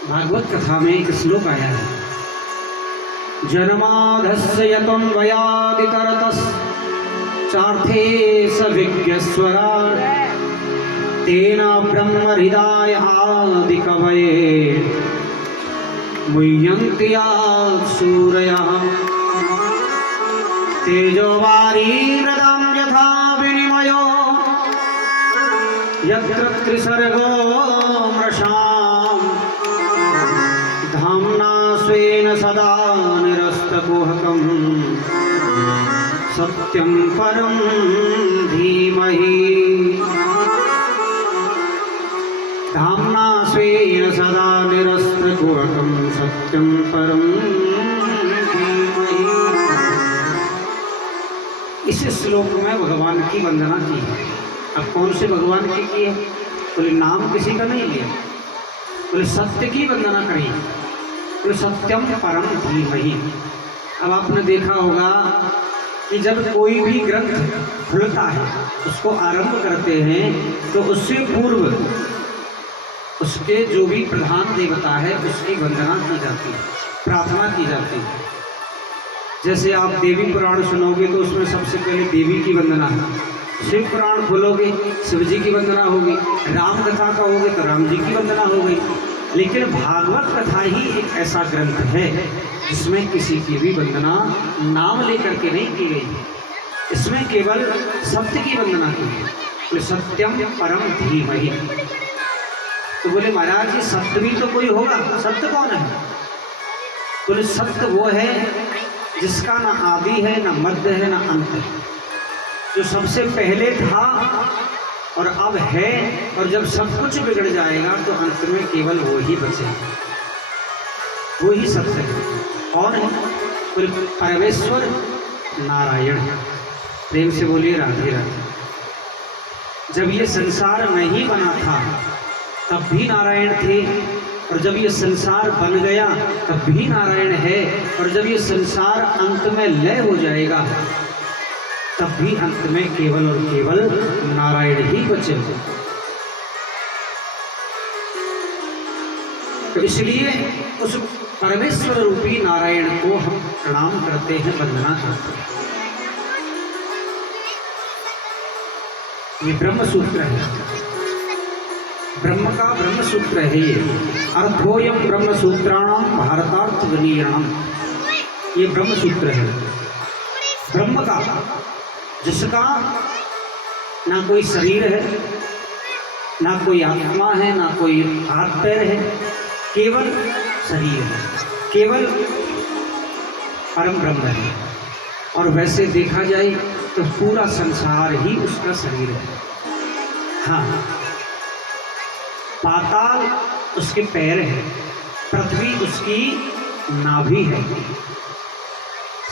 भागवत कथा में एक श्लोक आया है, जन्माधस्य यतोऽन्वयादितरतश्चार्थे सविज्ञस्वराट् तेन ब्रह्म हृदय आदिकवये मुह्यन्ति सूरयः तेजोवारिमृदं यथा विनिमयो यत्र त्रिसर्गो मृषा धाम्ना स्वेन सदा निरस्तकुहकं सत्यं परं धीमहि धाम्ना स्वेन सदा निरस्तकुहकं सत्यं परं धीमहि। इस श्लोक में भगवान की वंदना की है। अब कौन से भगवान की है? बोले नाम किसी का नहीं लिया, बोले सत्य की वंदना करिए, बोले सत्यम परम धीमहि। अब आपने देखा होगा कि जब कोई भी ग्रंथ खुलता है, उसको आरंभ करते हैं, तो उससे पूर्व उसके जो भी प्रधान देवता है उसकी वंदना की जाती है, प्रार्थना की जाती है। जैसे आप देवी पुराण सुनोगे तो उसमें सबसे पहले देवी की वंदना है, शिव पुराण खोलोगे शिव जी की वंदना होगी, राम कथा का होगे तो राम जी की वंदना हो गई। लेकिन भागवत कथा ही एक ऐसा ग्रंथ है जिसमें किसी की भी वंदना नाम लेकर के नहीं की गई, इसमें केवल सत्य की वंदना की गई। बोले सत्यम परम धीमहि। तो बोले महाराज जी सत्य भी तो कोई होगा, सत्य कौन है? बोले सत्य वो है जिसका ना आदि है, ना मध्य है, ना अंत है, जो सबसे पहले था और अब है, और जब सब कुछ बिगड़ जाएगा तो अंत में केवल वो ही बचेगा, वो ही सत्य है। कौन है? बोले परमेश्वर नारायण। प्रेम से बोलिए राधे राधे। जब ये संसार नहीं बना था तब भी नारायण थे, और जब ये संसार बन गया तब भी नारायण है, और जब ये संसार अंत में लय हो जाएगा तब भी अंत में केवल और केवल नारायण ही बचेगा। तो इसलिए उस परमेश्वर रूपी नारायण को हम प्रणाम करते हैं, वंदना करते हैं। ये ब्रह्म सूत्र है, ब्रह्म का ब्रह्म सूत्र है ये। अर्थोयम ब्रह्म सूत्राणाम भारतार्थ विनीरणम, ये ब्रह्म सूत्र है। ब्रह्म का, जिसका ना कोई शरीर है, ना कोई आत्मा है, ना कोई हाथ पैर है, केवल शरीर है, केवल परम ब्रह्म है। और वैसे देखा जाए तो पूरा संसार ही उसका शरीर है। हाँ, पाताल उसके पैर है, पृथ्वी उसकी नाभि है,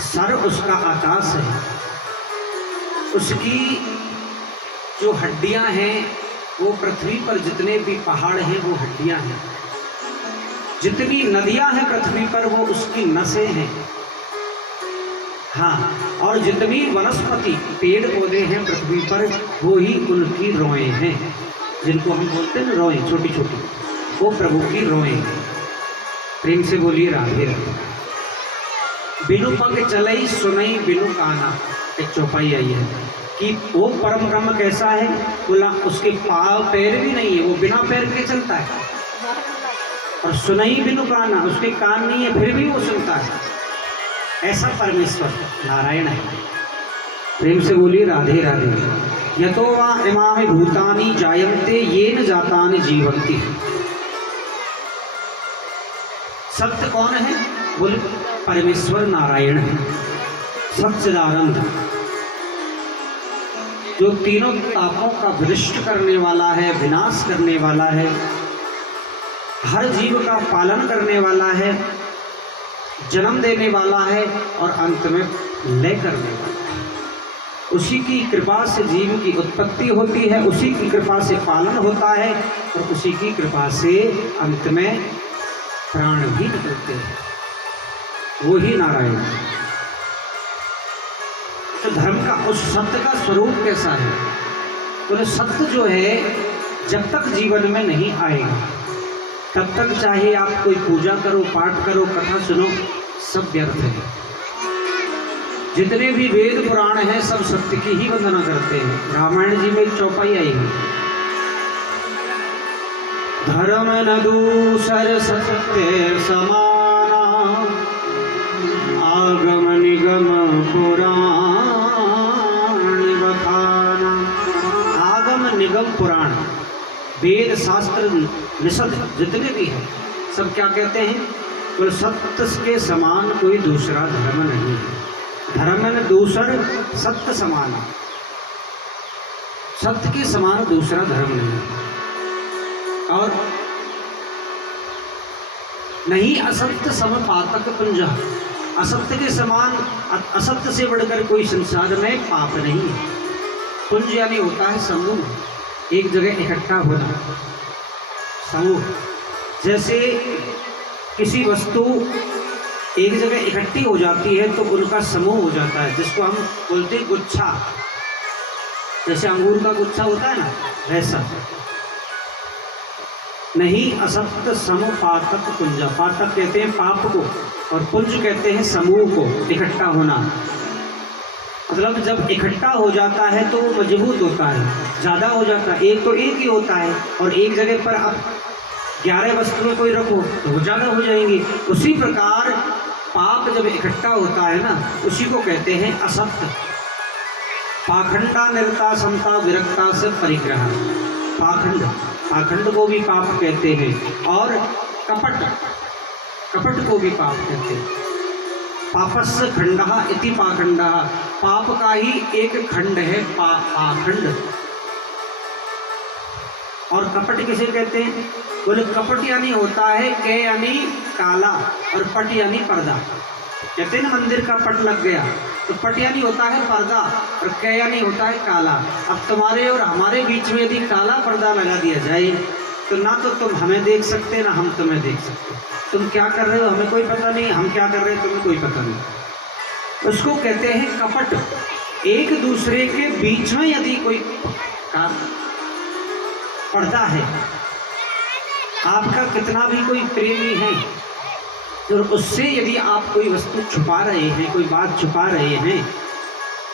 सर उसका आकाश है, उसकी जो हड्डियां हैं वो पृथ्वी पर जितने भी पहाड़ हैं वो हड्डियां हैं, जितनी नदियां हैं पृथ्वी पर वो उसकी नसें हैं। हाँ, और जितनी वनस्पति पेड़ पौधे हैं पृथ्वी पर वो ही उनकी रोएं हैं, जिनको हम बोलते हैं रोएं, छोटी छोटी, वो प्रभु की रोएं हैं। प्रेम से बोलिए राधे राधे। बिनु पग चलई सुनई बिनु काना, एक चौपाई आई है कि वो परम ब्रह्म कैसा है। बोला उसके पाँव पैर भी नहीं है, वो बिना पैर के चलता है। और सुनई बिनु काना, उसके कान नहीं है फिर भी वो सुनता है। ऐसा परमेश्वर नारायण है। प्रेम से बोलिए राधे राधे। यतो वा इमानि भूतानि जायन्ते येन जातानि जीवन्ति। सत्य कौन है? बोले परमेश्वर नारायण है, सच्चिदानंद, जो तीनों तापों का विनष्ट करने वाला है, विनाश करने वाला है, हर जीव का पालन करने वाला है, जन्म देने वाला है और अंत में लय करने वाला है। उसी की कृपा से जीव की उत्पत्ति होती है, उसी की कृपा से पालन होता है और उसी की कृपा से अंत में प्राण भी निकलते हैं। वो ही नारायण है। तो धर्म का उस सत्य का स्वरूप कैसा है? बोले सत्य जो है जब तक जीवन में नहीं आएगा तब तक चाहे आप कोई पूजा करो, पाठ करो, कथा सुनो, सब व्यर्थ है। जितने भी वेद पुराण हैं सब सत्य की ही वंदना करते हैं। रामायण जी में एक चौपाई आई है, धर्म न दूसर सत्य समाना, आगम निगम पुराण बखाना। आगम निगम पुराण, वेद शास्त्र निषद जितने भी हैं सब क्या कहते हैं, बोले सत्य के समान कोई दूसरा धर्म नहीं है। धर्म न दूसर सत्य समाना, सत्य के समान दूसरा धर्म नहीं है। और नहीं असत्य सम पातक पुंज, असत्य के समान, असत्य से बढ़कर कोई संसार में पाप नहीं है। पुंज यानी होता है समूह, एक जगह इकट्ठा होना, समूह। जैसे किसी वस्तु एक जगह इकट्ठी हो जाती है तो उनका समूह हो जाता है, जिसको हम बोलते हैं गुच्छा। जैसे अंगूर का गुच्छा होता है ना, वैसा। नहीं असत्य सम पातक पुंज, पातक कहते हैं पाप को और पुंज कहते हैं समूह को, इकट्ठा होना। मतलब जब इकट्ठा हो जाता है तो वो मजबूत होता है, ज़्यादा हो जाता है। एक तो एक ही होता है और एक जगह पर आप 11 वस्तुएं कोई रखो तो वो ज़्यादा हो जाएंगी। उसी प्रकार पाप जब इकट्ठा होता है ना, उसी को कहते हैं असत्य। पाखंडा निरता समता विरक्ता से परिग्रह, पाखंड, पाखंड को भी पाप कहते हैं। और कपट, कपट को भी पाप कहते हैं। पापस्य खंडः इति पाखंडः, पाप का ही एक खंड है पाखंड। और कपट किसे कहते हैं, बोले कपट यानी होता है के यानी काला और पट यानी पर्दा। कहते हैं ना मंदिर का पट लग गया, तो पट यानी होता है पर्दा और कै यानी होता है काला। अब तुम्हारे और हमारे बीच में यदि काला पर्दा लगा दिया जाए तो ना तो तुम हमें देख सकते ना हम तुम्हें देख सकते। तुम क्या कर रहे हो हमें कोई पता नहीं, हम क्या कर रहे हैं तुम्हें कोई पता नहीं। उसको कहते हैं कपट। एक दूसरे के बीच में यदि कोई पर्दा है, आपका कितना भी कोई प्रेमी है तो उससे यदि आप कोई वस्तु छुपा रहे हैं, कोई बात छुपा रहे हैं,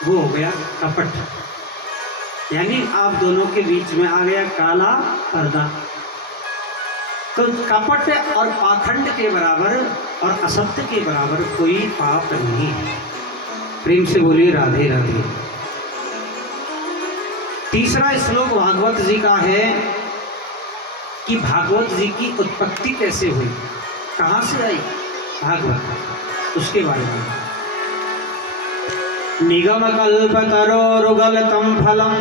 वो हो गया कपट। यानी आप दोनों के बीच में आ गया काला पर्दा। तो कपट और पाखंड के बराबर और असत्य के बराबर कोई पाप नहीं है। प्रेम से बोलिए राधे राधे। तीसरा श्लोक भागवत जी का है कि भागवत जी की उत्पत्ति कैसे हुई, कहाँ से आई भागवत, उसके बारे में। निगम कल्प तरोरुगलतम फलम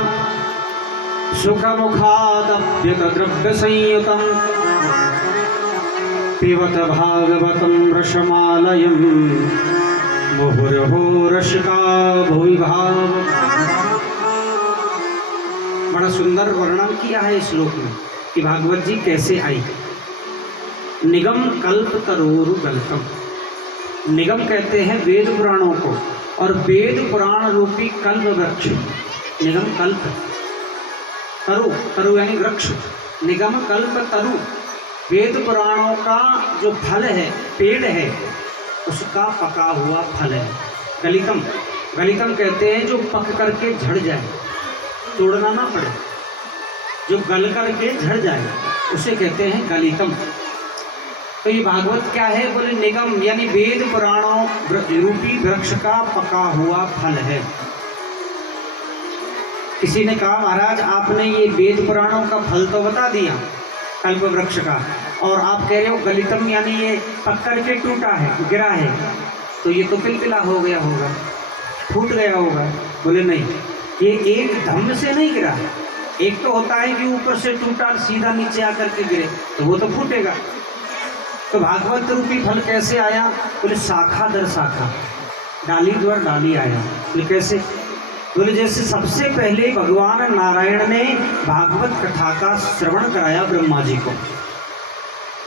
सुख मुखादप्यत द्रव्य संयुतम पिबत भागवतम रसमालयम मुहुर्हो रसिका भुवि भाव। बड़ा सुंदर वर्णन किया है इस श्लोक में कि भागवत जी कैसे आई। निगम कल्प तरोरु गलतम, निगम कहते हैं वेद पुराणों को, और वेद पुराण रूपी कल्प वृक्ष, निगम कल्प तरु, तरु यानी वृक्ष, निगम कल्प तरु, वेद पुराणों का जो फल है, पेड़ है, उसका पका हुआ फल है। गलितम, गलितम कहते हैं जो पक करके झड़ जाए, तोड़ना ना पड़े, जो गल करके झड़ जाए उसे कहते हैं गलितम। तो ये भागवत क्या है, बोले निगम यानी वेद पुराणों रूपी वृक्ष का पका हुआ फल है। किसी ने कहा महाराज आपने ये वेद पुराणों का फल तो बता दिया कल्प वृक्ष का, और आप कह रहे हो गलितम यानी ये पक करके टूटा है, गिरा है, तो ये तो पिलपिला हो गया होगा, फूट गया होगा। बोले नहीं, ये एक धम्म से नहीं गिरा। एक तो होता है कि ऊपर से टूटा सीधा नीचे आकर के गिरे तो वो तो फूटेगा। तो भागवत रूपी फल कैसे आया, बोले शाखा दर शाखा, डाली द्वार डाली आया। बोले कैसे, बोले जैसे सबसे पहले भगवान नारायण ने भागवत कथा का श्रवण कराया ब्रह्मा जी को,